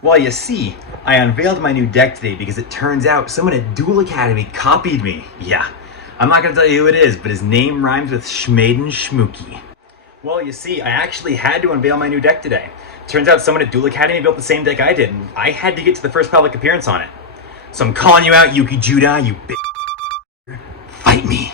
Well, you see, I unveiled my new deck today because it turns out someone at Duel Academy copied me. Yeah, I'm not going to tell you who it is, but his name rhymes with Schmaden Schmooky. Well, you see, I actually had to unveil my new deck today. Turns out someone at Duel Academy built the same deck I did, and I had to get to the first public appearance on it. So I'm calling you out, Yuki Judah, you bitch. Fight me.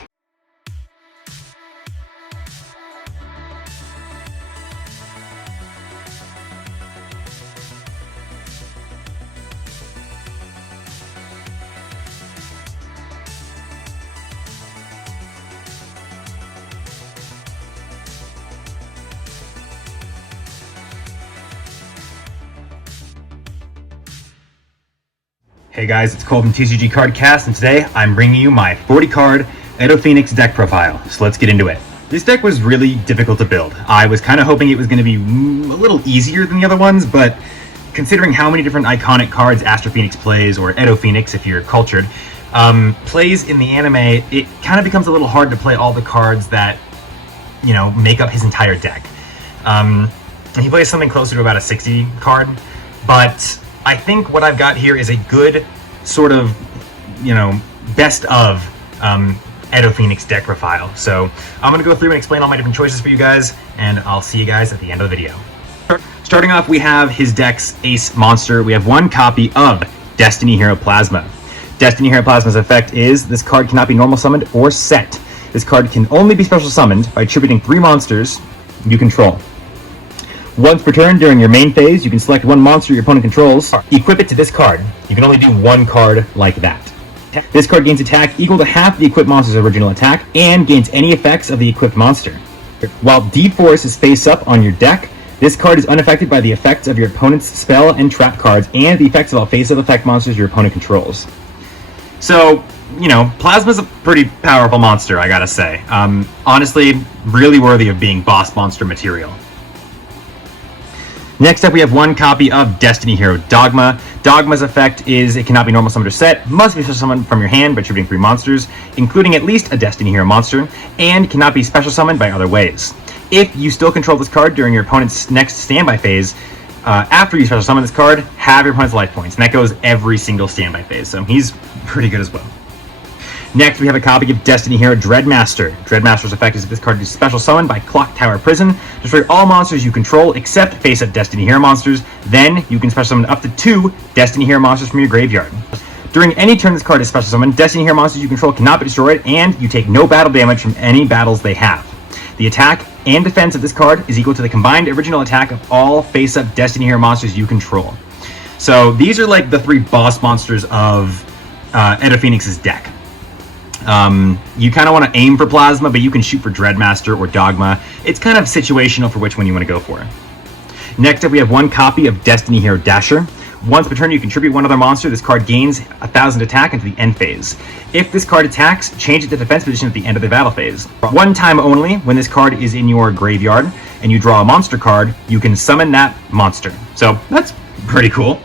Hey guys, it's Cole from TCG Cardcast, and today I'm bringing you my 40-card Edo Phoenix deck profile. So let's get into it. This deck was really difficult to build. I was kind of hoping it was going to be a little easier than the other ones, but considering how many different iconic cards Aster Phoenix plays, or Edo Phoenix if you're cultured, plays in the anime, it kind of becomes a little hard to play all the cards that, make up his entire deck. And he plays something closer to about a 60 card, but I think what I've got here is a good sort of, best of Edo Phoenix deck profile. So I'm going to go through and explain all my different choices for you guys, and I'll see you guys at the end of the video. Starting off, we have his deck's ace monster. We have one copy of Destiny Hero Plasma. Destiny Hero Plasma's effect is this card cannot be normal summoned or set. This card can only be special summoned by attributing 3 monsters you control. Once per turn during your main phase, you can select one monster your opponent controls, equip it to this card. You can only do one card like that. This card gains attack equal to half the equipped monster's original attack and gains any effects of the equipped monster. While D-Force is face up on your deck, this card is unaffected by the effects of your opponent's spell and trap cards and the effects of all face-up effect monsters your opponent controls. So, Plasma's a pretty powerful monster, I gotta say. Honestly, really worthy of being boss monster material. Next up, we have one copy of Destiny Hero Dogma. Dogma's effect is it cannot be normal summoned or set, must be special summoned from your hand by attributing 3 monsters, including at least a Destiny Hero monster, and cannot be special summoned by other ways. If you still control this card during your opponent's next standby phase, after you special summon this card, have your opponent's life points, and that goes every single standby phase, so he's pretty good as well. Next, we have a copy of Destiny Hero Dreadmaster. Dreadmaster's effect is if this card is special summoned by Clock Tower Prison, destroy all monsters you control except face-up Destiny Hero monsters. Then, you can special summon up to 2 Destiny Hero monsters from your graveyard. During any turn this card is special summoned, Destiny Hero monsters you control cannot be destroyed, and you take no battle damage from any battles they have. The attack and defense of this card is equal to the combined original attack of all face-up Destiny Hero monsters you control. So, these are like the 3 boss monsters of Edo Phoenix's deck. You kind of want to aim for Plasma, but you can shoot for Dreadmaster or Dogma. It's kind of situational for which one you want to go for. Next up, we have one copy of Destiny Hero Dasher. Once per turn, you contribute one other monster. This card gains 1,000 attack into the end phase. If this card attacks, change it to defense position at the end of the battle phase. One time only, when this card is in your graveyard and you draw a monster card, you can summon that monster. So that's pretty cool.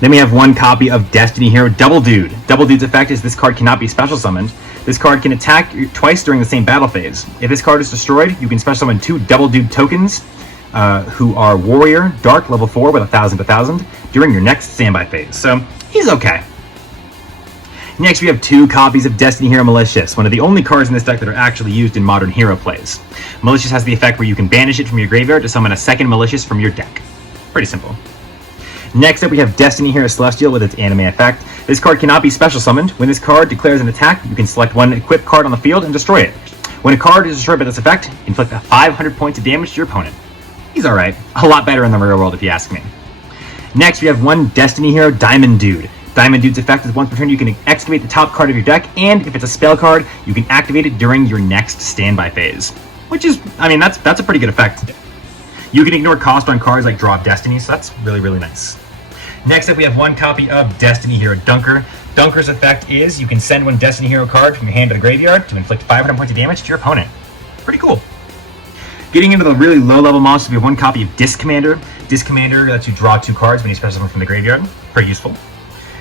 Then we have one copy of Destiny Hero Double Dude. Double Dude's effect is this card cannot be special summoned. This card can attack twice during the same battle phase. If this card is destroyed, you can special summon 2 Double Dude tokens, who are Warrior, Dark, level 4 with 1,000 during your next standby phase. So, he's okay. Next, we have 2 copies of Destiny Hero Malicious, one of the only cards in this deck that are actually used in modern hero plays. Malicious has the effect where you can banish it from your graveyard to summon a second Malicious from your deck. Pretty simple. Next up, we have Destiny Hero Celestial with its anime effect. This card cannot be special summoned. When this card declares an attack, you can select one equipped card on the field and destroy it. When a card is destroyed by this effect, inflict 500 points of damage to your opponent. He's alright. A lot better in the real world if you ask me. Next, we have one Destiny Hero Diamond Dude. Diamond Dude's effect is once per turn you can excavate the top card of your deck, and if it's a spell card, you can activate it during your next standby phase. Which is, that's a pretty good effect. You can ignore cost on cards like Draw of Destiny, so that's really, really nice. Next up, we have one copy of Destiny Hero Dunker. Dunker's effect is you can send one Destiny Hero card from your hand to the graveyard to inflict 500 points of damage to your opponent. Pretty cool. Getting into the really low-level monsters, we have one copy of Disc Commander. Disc Commander lets you draw 2 cards when you special summon from the graveyard. Pretty useful.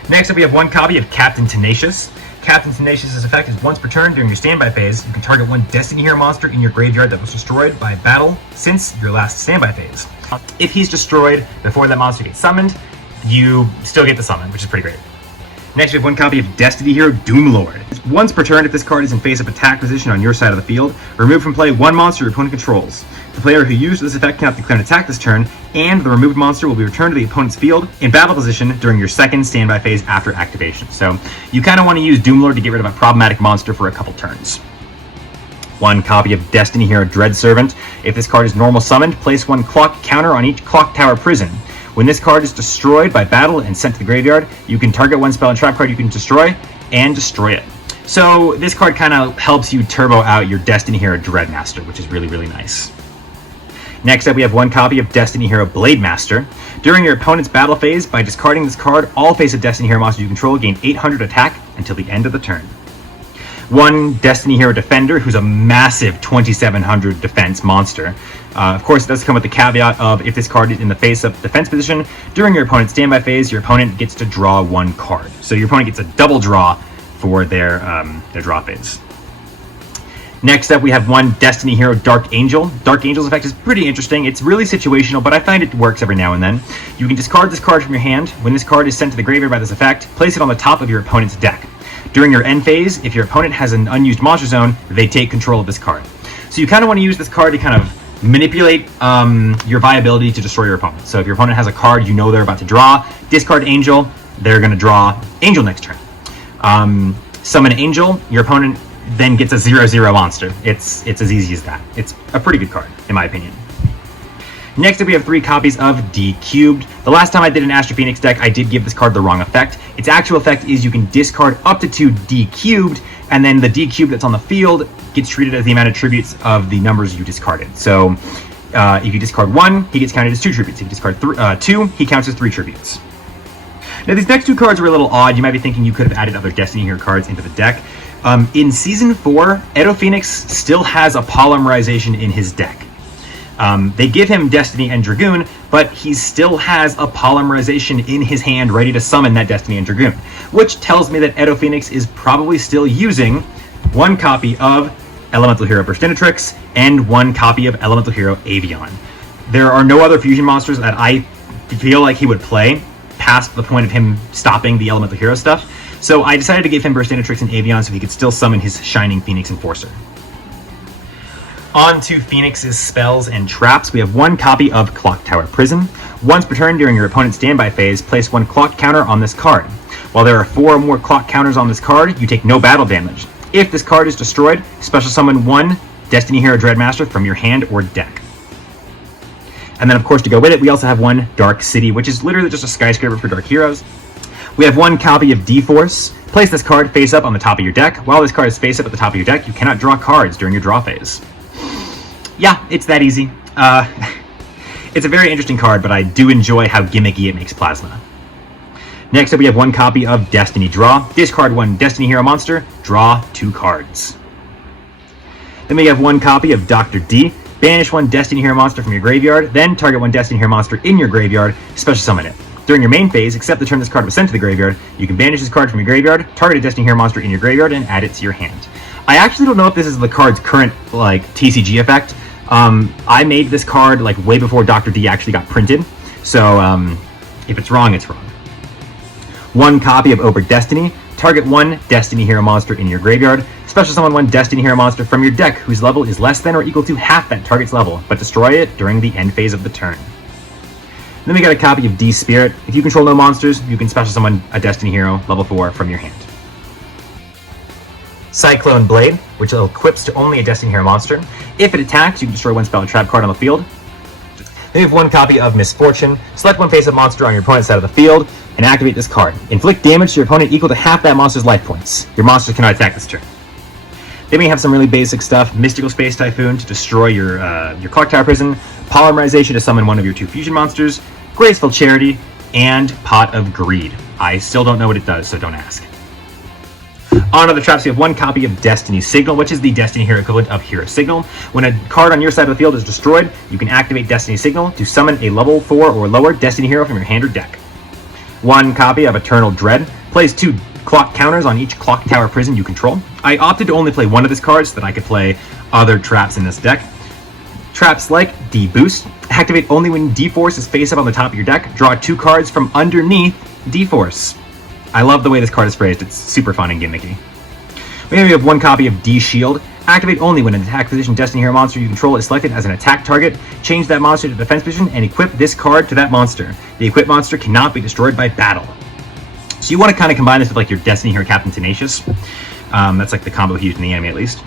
Next up, we have one copy of Captain Tenacious. Captain Tenacious's effect is once per turn during your standby phase, you can target one Destiny Hero monster in your graveyard that was destroyed by battle since your last standby phase. If he's destroyed before that monster gets summoned, you still get the summon, which is pretty great. Next, we have one copy of Destiny Hero Doomlord. Once per turn, if this card is in face-up attack position on your side of the field, remove from play one monster your opponent controls. The player who used this effect cannot declare an attack this turn, and the removed monster will be returned to the opponent's field in battle position during your second standby phase after activation. So you kind of want to use Doomlord to get rid of a problematic monster for a couple turns. One copy of Destiny Hero Dread Servant. If this card is normal summoned, place one clock counter on each clock tower prison. When this card is destroyed by battle and sent to the graveyard, you can target one spell and trap card you can destroy and destroy it. So this card kind of helps you turbo out your Destiny Hero Dreadmaster, which is really, really nice. Next up, we have one copy of Destiny Hero Blade Master. During your opponent's battle phase, by discarding this card, all face-up Destiny Hero monsters you control gain 800 attack until the end of the turn. One Destiny Hero Defender, who's a massive 2700 defense monster. Of course, it does come with the caveat of if this card is in the face-up defense position, during your opponent's standby phase, your opponent gets to draw one card. So your opponent gets a double draw for their draw phase. Next up, we have one Destiny Hero Dark Angel. Dark Angel's effect is pretty interesting. It's really situational, but I find it works every now and then. You can discard this card from your hand. When this card is sent to the graveyard by this effect, place it on the top of your opponent's deck. During your end phase, if your opponent has an unused monster zone, they take control of this card. So you kind of want to use this card to kind of manipulate your viability to destroy your opponent. So if your opponent has a card you know they're about to draw, discard Angel, they're going to draw Angel next turn. Summon Angel, your opponent then gets a 0/0 monster. It's as easy as that. It's a pretty good card, in my opinion. Next up, we have 3 copies of D Cubed. The last time I did an Aster Phoenix deck, I did give this card the wrong effect. Its actual effect is you can discard up to 2 D Cubed, and then the D Cubed that's on the field gets treated as the amount of tributes of the numbers you discarded. So if you discard 1, he gets counted as 2 tributes. If you discard 2, he counts as 3 tributes. Now, these next 2 cards are a little odd. You might be thinking you could have added other Destiny Hero cards into the deck. In Season 4, Edo Phoenix still has a Polymerization in his deck. They give him Destiny and Dragoon, but he still has a Polymerization in his hand ready to summon that Destiny and Dragoon, which tells me that Edo Phoenix is probably still using 1 copy of Elemental Hero Burstinatrix and 1 copy of Elemental Hero Avion. There are no other fusion monsters that I feel like he would play past the point of him stopping the Elemental Hero stuff, so I decided to give him Burstinatrix and Avion so he could still summon his Shining Phoenix Enforcer. On to Phoenix's spells and traps. We have 1 copy of Clock Tower Prison. Once per turn during your opponent's standby phase, place 1 clock counter on this card. While there are 4 or more clock counters on this card, you take no battle damage. If this card is destroyed, special summon 1 Destiny Hero Dreadmaster from your hand or deck. And then, of course, to go with it, we also have 1 Dark City, which is literally just a skyscraper for Dark Heroes. We have 1 copy of D-Force. Place this card face up on the top of your deck. While this card is face up at the top of your deck, you cannot draw cards during your draw phase. Yeah, it's that easy. It's a very interesting card, but I do enjoy how gimmicky it makes Plasma. Next up, we have 1 copy of Destiny Draw. Discard 1 Destiny Hero monster, draw 2 cards. Then we have 1 copy of Dr. D. Banish 1 Destiny Hero monster from your graveyard, then target 1 Destiny Hero monster in your graveyard, special summon it. During your main phase, except the turn this card was sent to the graveyard, you can banish this card from your graveyard, target a Destiny Hero monster in your graveyard, and add it to your hand. I actually don't know if this is the card's current TCG effect. I made this card way before Dr. D actually got printed, so if it's wrong, it's wrong. 1 copy of Ober Destiny. Target 1 Destiny Hero monster in your graveyard. Special summon 1 Destiny Hero monster from your deck whose level is less than or equal to half that target's level, but destroy it during the end phase of the turn. Then we got a copy of D Spirit. If you control no monsters, you can special summon a Destiny Hero level 4 from your hand. Cyclone Blade, which equips to only a Destiny Hero monster. If it attacks, you can destroy 1 spell and trap card on the field. Then we have 1 copy of Misfortune. Select 1 face-up monster on your opponent's side of the field and activate this card. Inflict damage to your opponent equal to half that monster's life points. Your monster cannot attack this turn. Then we have some really basic stuff. Mystical Space Typhoon to destroy your Clock Tower Prison. Polymerization to summon 1 of your 2 fusion monsters. Graceful Charity, and Pot of Greed. I still don't know what it does, so don't ask. On to the traps, we have 1 copy of Destiny Signal, which is the Destiny Hero equivalent of Hero Signal. When a card on your side of the field is destroyed, you can activate Destiny Signal to summon a level 4 or lower Destiny Hero from your hand or deck. 1 copy of Eternal Dread. Place 2 clock counters on each Clock Tower Prison you control. I opted to only play 1 of this card so that I could play other traps in this deck. Traps like D-Boost activate only when D-Force is face up on the top of your deck. Draw 2 cards from underneath D-Force. I love the way this card is phrased. It's super fun and gimmicky. We have 1 copy of D-Shield. Activate only when an attack position Destiny Hero monster you control is selected as an attack target. Change that monster to defense position and equip this card to that monster. The equipped monster cannot be destroyed by battle. So you want to kind of combine this with like your Destiny Hero Captain Tenacious. That's like the combo he used in the anime at least.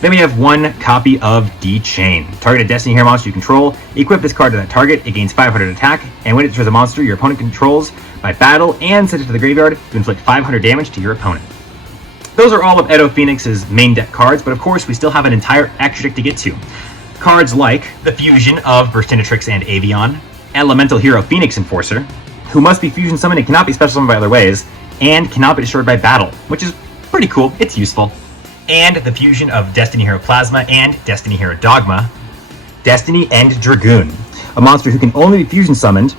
Then we have 1 copy of D-Chain. Target a Destiny Hero monster you control. Equip this card to that target. It gains 500 attack, and when it destroys a monster your opponent controls by battle and sends it to the graveyard to inflict 500 damage to your opponent. Those are all of Edo Phoenix's main deck cards, but of course we still have an entire extra deck to get to. Cards like the fusion of Burstinatrix and Avion, Elemental Hero Phoenix Enforcer, who must be fusion summoned and cannot be special summoned by other ways, and cannot be destroyed by battle, which is pretty cool, it's useful. And the fusion of Destiny Hero Plasma and Destiny Hero Dogma, Destiny End Dragoon, a monster who can only be fusion summoned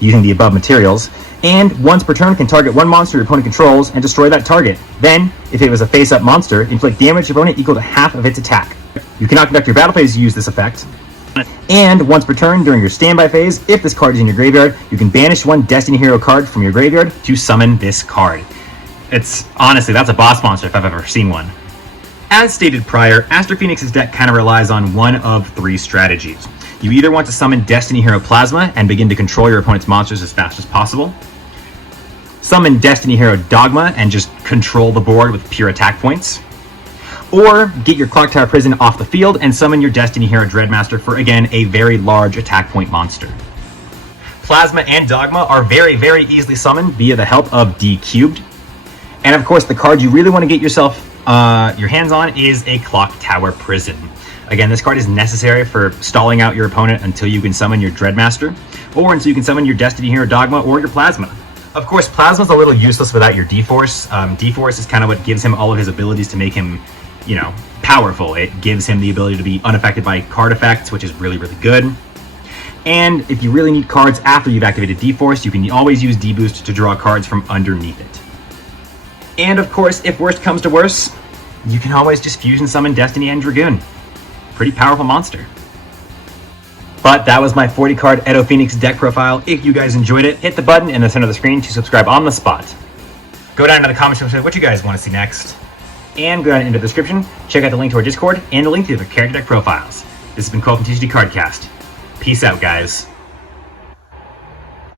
using the above materials, and once per turn can target 1 monster your opponent controls and destroy that target. Then, if it was a face-up monster, inflict damage to your opponent equal to half of its attack. You cannot conduct your battle phase to use this effect. And once per turn during your standby phase, if this card is in your graveyard, you can banish 1 Destiny Hero card from your graveyard to summon this card. It's honestly, that's a boss monster if I've ever seen one. As stated prior, Aster Phoenix's deck kind of relies on one of 3 strategies. You either want to summon Destiny Hero Plasma and begin to control your opponent's monsters as fast as possible, summon Destiny Hero Dogma and just control the board with pure attack points, or get your Clock Tower Prison off the field and summon your Destiny Hero Dreadmaster for, again, a very large attack point monster. Plasma and Dogma are very, very easily summoned via the help of D-Cubed. And of course, the card you really want to get yourself your hands on is a Clock Tower Prison. Again, this card is necessary for stalling out your opponent until you can summon your Dreadmaster, or until you can summon your Destiny Hero Dogma or your Plasma. Of course, Plasma's a little useless without your D-Force. D-Force is kind of what gives him all of his abilities to make him, you know, powerful. It gives him the ability to be unaffected by card effects, which is really, really good. And if you really need cards after you've activated D-Force, you can always use D-Boost to draw cards from underneath it. And of course, if worst comes to worst, you can always just fusion summon Destiny and Dragoon. Pretty powerful monster. But that was my 40 card Edo Phoenix deck profile. If you guys enjoyed it, hit the button in the center of the screen to subscribe on the spot. Go down to the comments section what you guys want to see next. And go down into the description, check out the link to our Discord and the link to the character deck profiles. This has been Cole from TCG Cardcast. Peace out, guys.